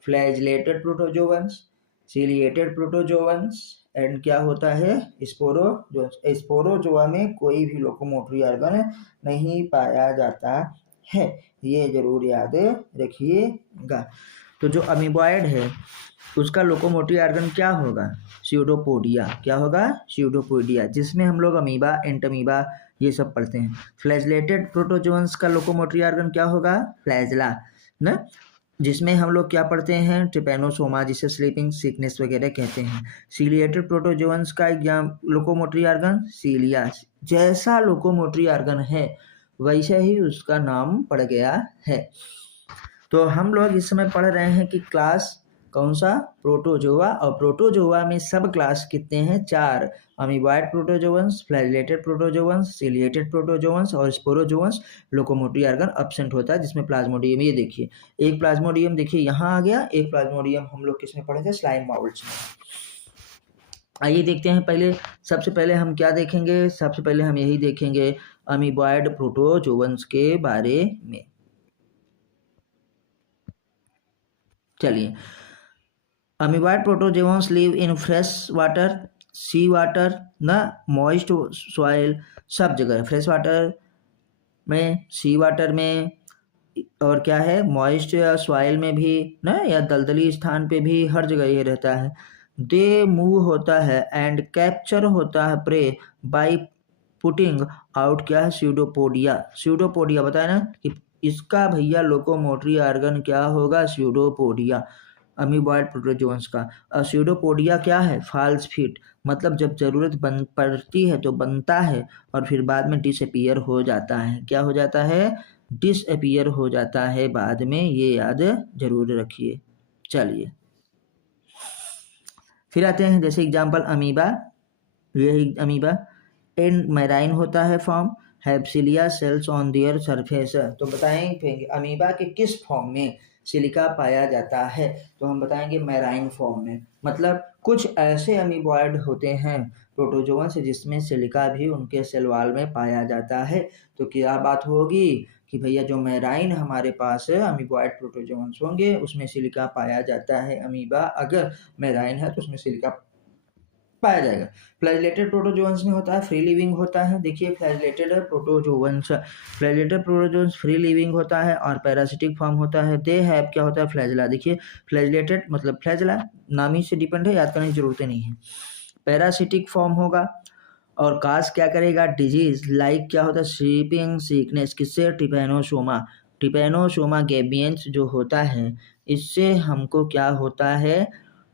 flagellated protozoans, ciliated protozoans and क्या होता है स्पोरोजोवंस। स्पोरोजोआ में कोई भी लोकोमोटरी ऑर्गन नहीं पाया जाता है, ये जरूर याद रखिएगा। तो जो अमीबॉयड है उसका लोकोमोटरी ऑर्गन क्या होगा, स्यूडोपोडिया, क्या होगा स्यूडोपोडिया, जिसमें हम लोग अमीबा एंटमीबा ये सब पढ़ते हैं। फ्लैजिलेटेड प्रोटोजोवंस का लोकोमोटरी ऑर्गन क्या होगा, फ्लैजिला ना। जिसमें हम लोग क्या पढ़ते हैं, ट्रिपैनोसोमा जिसे स्लीपिंग सिकनेस वगैरह कहते हैं। सीलिएटेड प्रोटोजोअन्स का एग्जाम लोकोमोटरी ऑर्गन सीलिया, जैसा लोकोमोटरी ऑर्गन है वैसे ही उसका नाम पड़ गया है। तो हम लोग इस समय पढ़ रहे हैं कि क्लास कौन सा, प्रोटोजोआ, और प्रोटोजोआ में सब क्लास कितने हैं, 4, amoeboid protozoans, flagellated protozoans, ciliated protozoans और स्पोरोजोअन्स। लोकोमोटरी ऑर्गन एब्सेंट होता है जिसमें प्लाज्मोडियम, ये देखिए एक प्लाज्मोडियम देखिए यहाँ आ गया, एक प्लाज्मोडियम हम लोग किसमें पढ़े थे, स्लाइम माउल्स में। आइए देखते हैं, पहले सबसे पहले हम क्या देखेंगे, सबसे पहले हम यही देखेंगे अमीबॉयड प्रोटोजोअन्स के बारे में। चलिए, amoeboid protozoans live in fresh water, sea water, ना मॉइस्ट सॉइल, सब जगह फ्रेश वाटर में, सी वाटर में, और क्या है मॉइस्ट सॉइल में भी ना, या दलदली स्थान पे भी, हर जगह ये रहता है। दे मूव होता है एंड कैप्चर होता है प्रे बाय पुटिंग आउट, क्या है, स्यूडोपोडिया। स्यूडोपोडिया बताया ना कि इसका भैया लोकोमोटरी ऑर्गन क्या होगा, स्यूडोपोडिया, अमीबॉयड प्रोटोजोअन्स का। स्यूडोपोडिया क्या है, फॉल्स फीट, मतलब जब जरूरत पड़ती है तो बनता है और फिर बाद में डिसअपीयर हो जाता है। क्या हो जाता है, डिसअपीयर हो जाता है बाद में, ये याद जरूर रखिए। चलिए फिर आते हैं, जैसे एग्जांपल अमीबा, यही अमीबा इन मैराइन होता है form, have cilia cells on their surface. तो बताएंगे अमीबा के किस फॉर्म में सिलिका पाया जाता है, तो हम बताएंगे मैराइन फॉर्म में, मतलब कुछ ऐसे अमीबॉयड होते हैं प्रोटोजोअन्स जिसमें सिलिका भी उनके सेल वॉल में पाया जाता है। तो क्या बात होगी कि भैया जो मैराइन हमारे पास अमीबॉयड प्रोटोजोअन्स होंगे उसमें सिलिका पाया जाता है, अमीबा अगर मैराइन है तो उसमें सिलिका पाया जाएगा। फ्लैजिलेटेड प्रोटोजोअन्स में होता है फ्री लिविंग होता है, देखिए flagellated protozoans, flagellated protozoans free living होता है और पैरासिटिक फॉर्म होता है। दे हैव क्या होता है, फ्लैजिला, देखिए फ्लैजिलेटेड मतलब फ्लैजिला नाम ही से डिपेंड है, याद करने की जरूरत नहीं है। पैरासिटिक फॉर्म होगा और काज क्या करेगा, डिजीज लाइक क्या होता है, स्लीपिंग सिकनेस, किससे, ट्रिपैनोसोमा, ट्रिपैनोसोमा गैबियंस जो होता है इससे हमको क्या होता है,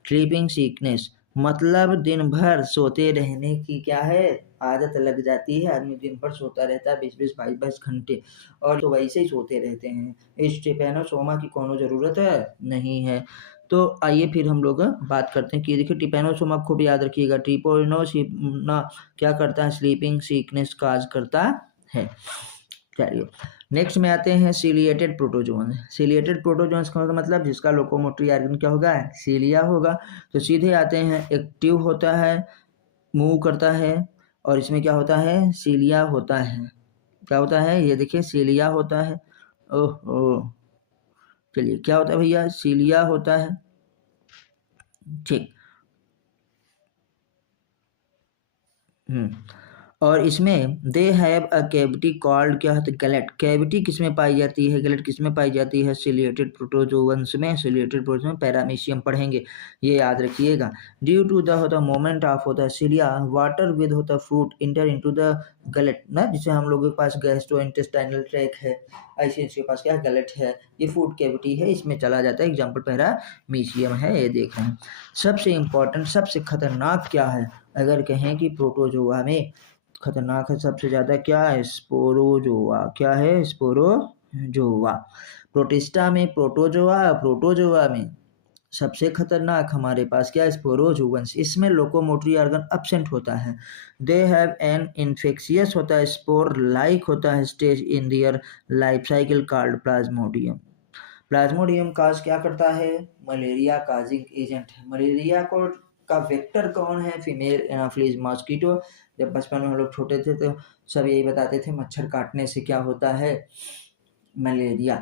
स्लीपिंग सिकनेस, मतलब दिन भर सोते रहने की क्या है, आदत लग जाती है, आदमी दिन भर सोता रहता है 20-20 22-22 घंटे और तो वैसे ही सोते रहते हैं, इस ट्रिपैनोसोमा की कोनो ज़रूरत है नहीं है। तो आइए फिर हम लोग बात करते हैं कि देखिए ट्रिपैनोसोमा खूब याद रखिएगा, ट्रिपैनोसोमा क्या करता है, स्लीपिंग सिकनेस काज करता है। चलिए नेक्स्ट में आते हैं सीलिएटेड प्रोटोजोअन। सीलिएटेड प्रोटोजोअन्स का मतलब जिसका लोकोमोटरी ऑर्गन क्या होगा, सीलिया होगा। तो सीधे आते हैं, एक्टिव होता है, मूव करता है और इसमें क्या होता है, सीलिया होता है, क्या होता है, ये देखिए सीलिया होता है। ओह चलिए क्या होता है भैया, सीलिया होता है, ठीक। और इसमें they have a cavity called, क्या होता है, गलेट। कैविटी किसमें पाई जाती है, गलेट किसमें पाई जाती है, सिलिएटेड प्रोटोजोअन्स में, सिलिएटेड प्रोटोजोअन्स में पैरामीशियम पढ़ेंगे, ये याद रखिएगा। ड्यू टू द होता मोमेंट ऑफ होता है सिलिया, वाटर विद होता fruit inter into the gullet ना, जिसे हम लोगों के पास गैस्ट्रोइंटेस्टाइनल ट्रैक है, ऐसे इसके पास क्या गलेट है, ये फूड कैविटी है, इसमें चला जाता है, एग्जाम्पल पैरामीशियम है, ये देख रहे हैं। सबसे इम्पोर्टेंट सबसे खतरनाक क्या है, अगर कहें कि प्रोटोजोआ में खतरनाक है सबसे ज़्यादा, क्या है, स्पोरोजोआ, क्या है, स्पोरोजोआ। प्रोटिस्टा में प्रोटोजोआ, प्रोटोजोआ में सबसे खतरनाक हमारे पास क्या है, स्पोरोजोवंस, इसमें लोकोमोटरी ऑर्गन एब्सेंट होता है। दे हैव एन इन्फेक्शियस होता है, स्पोर लाइक होता है stage in their life cycle called plasmodium. Plasmodium cause क्या करता है, मलेरिया काजिंग एजेंट है। मलेरिया को का वेक्टर कौन है, फीमेल एनाफिलीज मॉस्किटो। जब बचपन में हम लोग छोटे थे तो सब यही बताते थे मच्छर काटने से क्या होता है, मलेरिया।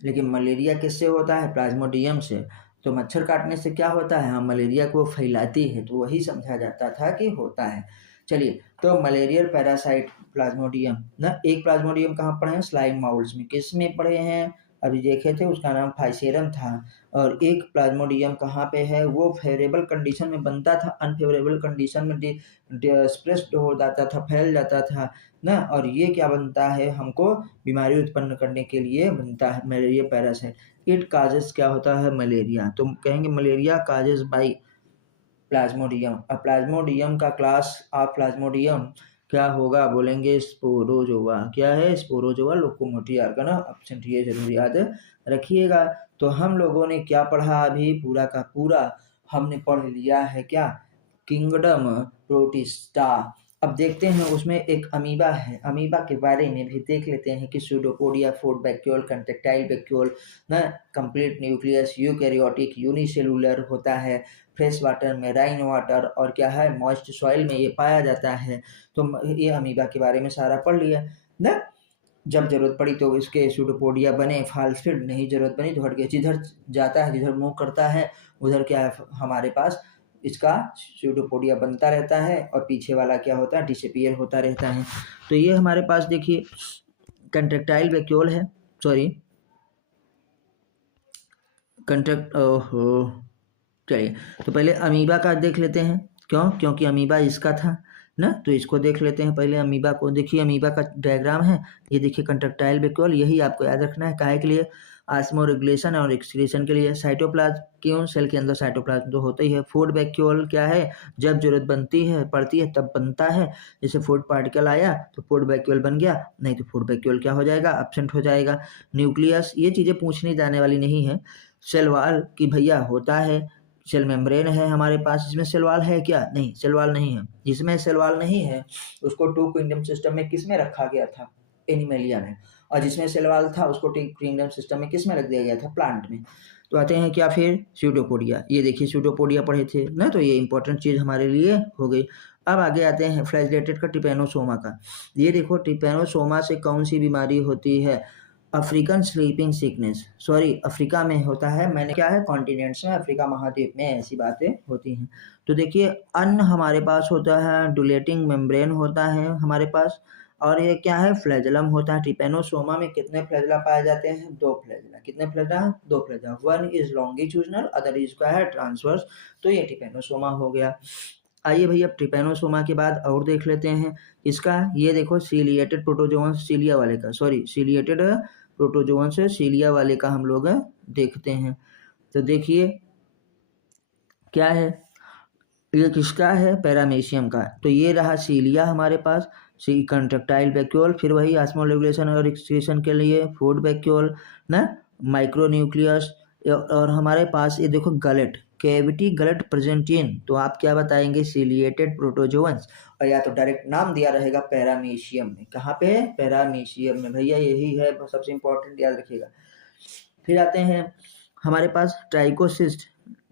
लेकिन मलेरिया किससे होता है, प्लाज्मोडियम से। तो मच्छर काटने से क्या होता है, हम मलेरिया को फैलाती है, तो वही समझा जाता था कि होता है। चलिए तो मलेरियल पैरासाइट प्लाज्मोडियम ना, एक प्लाज्मोडियम कहाँ पढ़े हैं, स्लाइम माउल्स में। किस में पढ़े हैं, अभी देखे थे उसका नाम फाइसेरम था। और एक प्लाज्मोडियम कहाँ पे है, वो फेवरेबल कंडीशन में बनता था, अनफेवरेबल कंडीशन में स्प्रेड हो जाता था, फैल जाता था ना। और ये क्या बनता है, हमको बीमारी उत्पन्न करने के लिए बनता है मलेरिया पैरासाइट। इट काजेस क्या होता है, मलेरिया। तो कहेंगे मलेरिया काजेस बाई प्लाज्मोडियम। अब प्लाज्मोडियम का क्लास ऑफ प्लाज्मोडियम क्या होगा, बोलेंगे स्पोरोजोआ। क्या है, स्पोरोजोआ लोकोमोटिव ऑर्गन ऑप्शन ये जरूर याद रखिएगा। तो हम लोगों ने क्या पढ़ा, अभी पूरा का पूरा हमने पढ़ लिया है क्या, किंगडम प्रोटिस्टा। अब देखते हैं उसमें एक अमीबा है, अमीबा के बारे में भी देख लेते हैं कि pseudopodia, fourth vacuole, contractile vacuole ना, कंप्लीट न्यूक्लियस, यूकैरियोटिक, यूनिसेलुलर होता है, फ्रेश वाटर में, राइन वाटर और क्या है, मॉइस्ट सॉइल में ये पाया जाता है। तो ये अमीबा के बारे में सारा पढ़ लिया ना। जब जरूरत पड़ी तो इसके सूडोपोडिया बने, फाल्सिड नहीं जरूरत बनी तो हट गए। जिधर जाता है, जिधर मूव करता है उधर क्या है, हमारे पास इसका सूडोपोडिया बनता रहता है और पीछे वाला क्या होता है, डिसअपीयर होता रहता है। तो ये हमारे पास देखिए कंट्रेक्टाइल वैक्यूल है, सॉरी चलिए तो पहले अमीबा का देख लेते हैं। क्यों, क्योंकि अमीबा इसका था ना, तो इसको देख लेते हैं पहले अमीबा को। देखिए अमीबा का डायग्राम है, ये देखिए कंट्रेक्टाइल वैक्यूल, यही आपको याद रखना है। काहे के लिए, ऑस्मो रेगुलेशन और एक्सक्रीशन के लिए। साइटोप्लाज्म, क्यों, सेल के अंदर साइटोप्लाज्म तो होता ही है। फूड वैक्यूल क्या है, जब जरूरत बनती है पड़ती है तब बनता है। जैसे फूड पार्टिकल आया तो फूड वैक्यूल बन गया, नहीं तो फूड वैक्यूल क्या हो जाएगा, एब्सेंट हो जाएगा। न्यूक्लियस, ये चीज़ें पूछनी जाने वाली नहीं है। सेल वॉल की भैया होता है, सेल मेम्ब्रेन है हमारे पास, इसमें सेल वॉल है क्या, नहीं सेल वॉल नहीं है। जिसमें सेल वॉल नहीं है उसको टू किंगडम सिस्टम में किस में रखा गया था, एनिमेलिया में। और जिसमें सेल वॉल था उसको टू किंगडम सिस्टम में किस में रख दिया गया था, प्लांट में। तो आते हैं क्या फिर, स्यूडोपोडिया। ये देखिए स्यूडोपोडिया पढ़े थे ना, तो ये इंपॉर्टेंट चीज़ हमारे लिए हो गई। अब आगे आते हैं फ्लैजिलेटेड का, ट्रिपेनोसोमा का। ये देखो ट्रिपेनोसोमा से कौन सी बीमारी होती है, African sleeping sickness. Sorry Africa में होता है, मैंने क्या है कॉन्टिनेंट्स में, अफ्रीका महाद्वीप में ऐसी बातें होती हैं। तो देखिए अन्न हमारे पास होता है, डुलेटिंग मेम्ब्रेन होता है हमारे पास, और ये क्या है, फ्लैजलम होता है। ट्रिपेनोसोमा में कितने फ्लैजला पाए जाते हैं, दो फ्लैजला। कितने फ्लैजला, दो flagella. One is longitudinal, other is क्या है, ट्रांसवर्स। तो ये ट्रिपेनोसोमा हो गया। आइए भैया ट्रिपेनोसोमा के बाद और देख लेते हैं इसका। ये देखो सीलिएटेड प्रोटोजोअन्स, सीलिया वाले का, सॉरी सीलिएटेड प्रोटोजोअन्स है, सीलिया वाले का हम लोग देखते हैं। तो देखिए क्या है, ये किसका है, पैरामीशियम का। तो ये रहा सीलिया हमारे पास, सी कंट्रेक्टाइल वैक्यूल, फिर वही ऑस्मोरेगुलेशन और एक्सक्रीशन के लिए फूड वैक्यूल ना, माइक्रोन्यूक्लियस। और हमारे पास ये देखो गलेट, कैविटी गलेट प्रेजेंटिन। तो आप क्या बताएंगे, सीलिएटेड प्रोटोजोअन्स, और या तो डायरेक्ट नाम दिया रहेगा पैरामीशियम में। कहाँ पे, पैरामीशियम में भैया, यही है सबसे इंपॉर्टेंट, याद रखिएगा। फिर आते हैं हमारे पास ट्राइकोसिस्ट,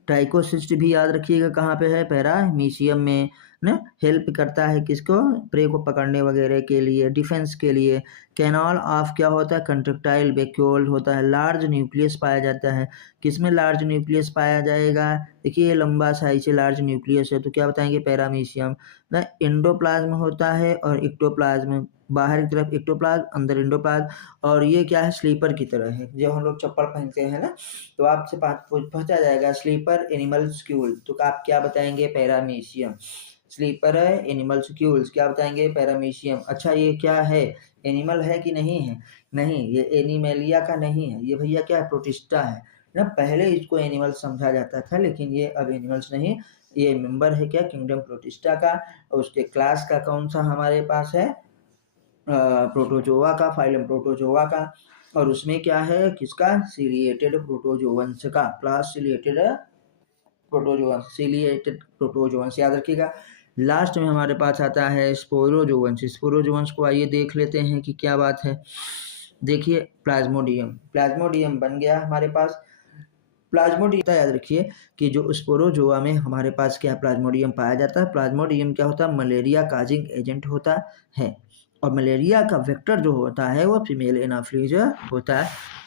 ट्राइकोसिस्ट भी याद रखिएगा कहाँ पे है, पैरामीशियम में ना। हेल्प करता है किसको, प्रे को पकड़ने वगैरह के लिए, डिफेंस के लिए। कैनाल ऑफ क्या होता है, कंट्रेक्टाइल वैक्यूल होता है। लार्ज न्यूक्लियस पाया जाता है, किसमें लार्ज न्यूक्लियस पाया जाएगा, देखिए ये लंबा साइज से लार्ज न्यूक्लियस है, तो क्या बताएंगे, पैरामीशियम ना। एंडोप्लाज्म होता है और इक्टोप्लाज्म, बाहर की तरफ इक्टोप्लाज्म, अंदर एंडोप्लाज्म। और ये क्या है, स्लीपर की तरह है, जब हम लोग चप्पल पहनते हैं ना, तो आपसे पूछा जाएगा स्लीपर एनिमल स्क्यूल, तो आप क्या बताएंगे, पैरामीशियम। स्लीपर है, एनिमल स्क्यूल्स, क्या बताएंगे, पैरामीशियम। अच्छा ये क्या है, एनिमल है कि नहीं है, नहीं ये एनिमेलिया का नहीं है, ये भैया क्या है, प्रोटिस्टा है ना। पहले इसको एनिमल समझा जाता था, लेकिन ये अब एनिमल्स नहीं, ये मेंबर है क्या, किंगडम प्रोटिस्टा का। और उसके क्लास का कौन सा हमारे पास है, प्रोटोजोआ का, फाइलम प्रोटोजोआ का। और उसमें क्या है, किसका, सीलिएटेड प्रोटोजोअन्स का, class ciliated protozoans, ciliated protozoans याद रखिएगा। लास्ट में हमारे पास आता है स्पोरोजोअन्स। स्पोरोजोअन्स को आइए देख लेते हैं कि क्या बात है। देखिए प्लाज्मोडियम, प्लाज्मोडियम बन गया हमारे पास। प्लाज्मोडियम याद रखिए कि जो स्पोरोजोआ में हमारे पास क्या प्लाज्मोडियम पाया जाता है। प्लाज्मोडियम क्या होता है, मलेरिया काजिंग एजेंट होता है, और मलेरिया का वेक्टर जो होता है वो फीमेल एनाफ्लीज होता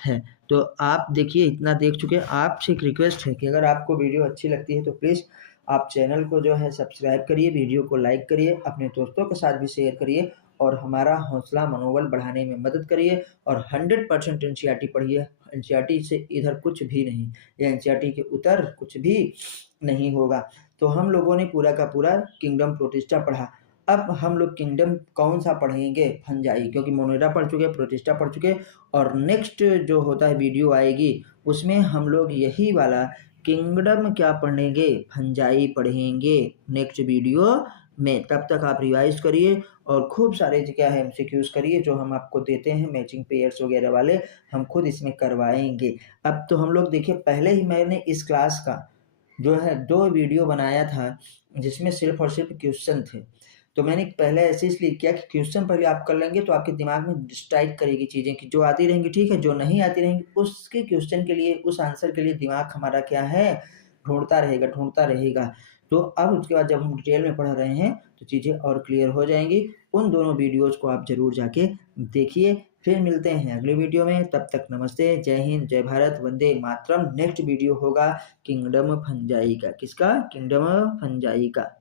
है। तो आप देखिए इतना देख चुके, आपसे एक रिक्वेस्ट है कि अगर आपको वीडियो अच्छी लगती है तो प्लीज़ आप चैनल को जो है सब्सक्राइब करिए, वीडियो को लाइक करिए, अपने दोस्तों के साथ भी शेयर करिए, और हमारा हौसला मनोबल बढ़ाने में मदद करिए और 100% एनसीईआरटी पढ़िए। एनसीईआरटी से इधर कुछ भी नहीं, या एनसीईआरटी के उतर कुछ भी नहीं होगा। तो हम लोगों ने पूरा का पूरा किंगडम प्रोटिस्टा पढ़ा। अब हम लोग किंगडम कौन सा पढ़ेंगे? फंजाई, क्योंकि मोनेरा पढ़ चुके, प्रोटिस्टा पढ़ चुके, और नेक्स्ट जो होता है वीडियो आएगी उसमें हम लोग यही वाला किंगडम क्या पढ़ेंगे? फंजाई पढ़ेंगे नेक्स्ट वीडियो में। तब तक आप रिवाइज करिए और खूब सारे क्या है एमसीक्यूज करिए जो हम आपको देते हैं, मैचिंग पेयर्स वगैरह वाले हम खुद इसमें करवाएंगे। अब तो हम लोग देखिए, पहले ही मैंने इस क्लास का जो है 2 वीडियो बनाया था जिसमें सिर्फ और सिर्फ क्वेश्चन थे। तो मैंने पहले ऐसे इसलिए किया कि क्वेश्चन पहले आप कर लेंगे तो आपके दिमाग में स्ट्राइक करेगी चीज़ें कि जो आती रहेंगी ठीक है, जो नहीं आती रहेंगी उसके क्वेश्चन के लिए, उस आंसर के लिए दिमाग हमारा क्या है, ढूंढता रहेगा। तो अब उसके बाद जब हम डिटेल में पढ़ रहे हैं तो चीज़ें और क्लियर हो जाएंगी। उन दोनों वीडियोज़ को आप ज़रूर जाके देखिए। फिर मिलते हैं अगले वीडियो में, तब तक नमस्ते, जय हिंद, जय भारत, वंदे मातरम। नेक्स्ट वीडियो होगा किंगडम फंजाई का। किसका? किंगडम फंजाई का।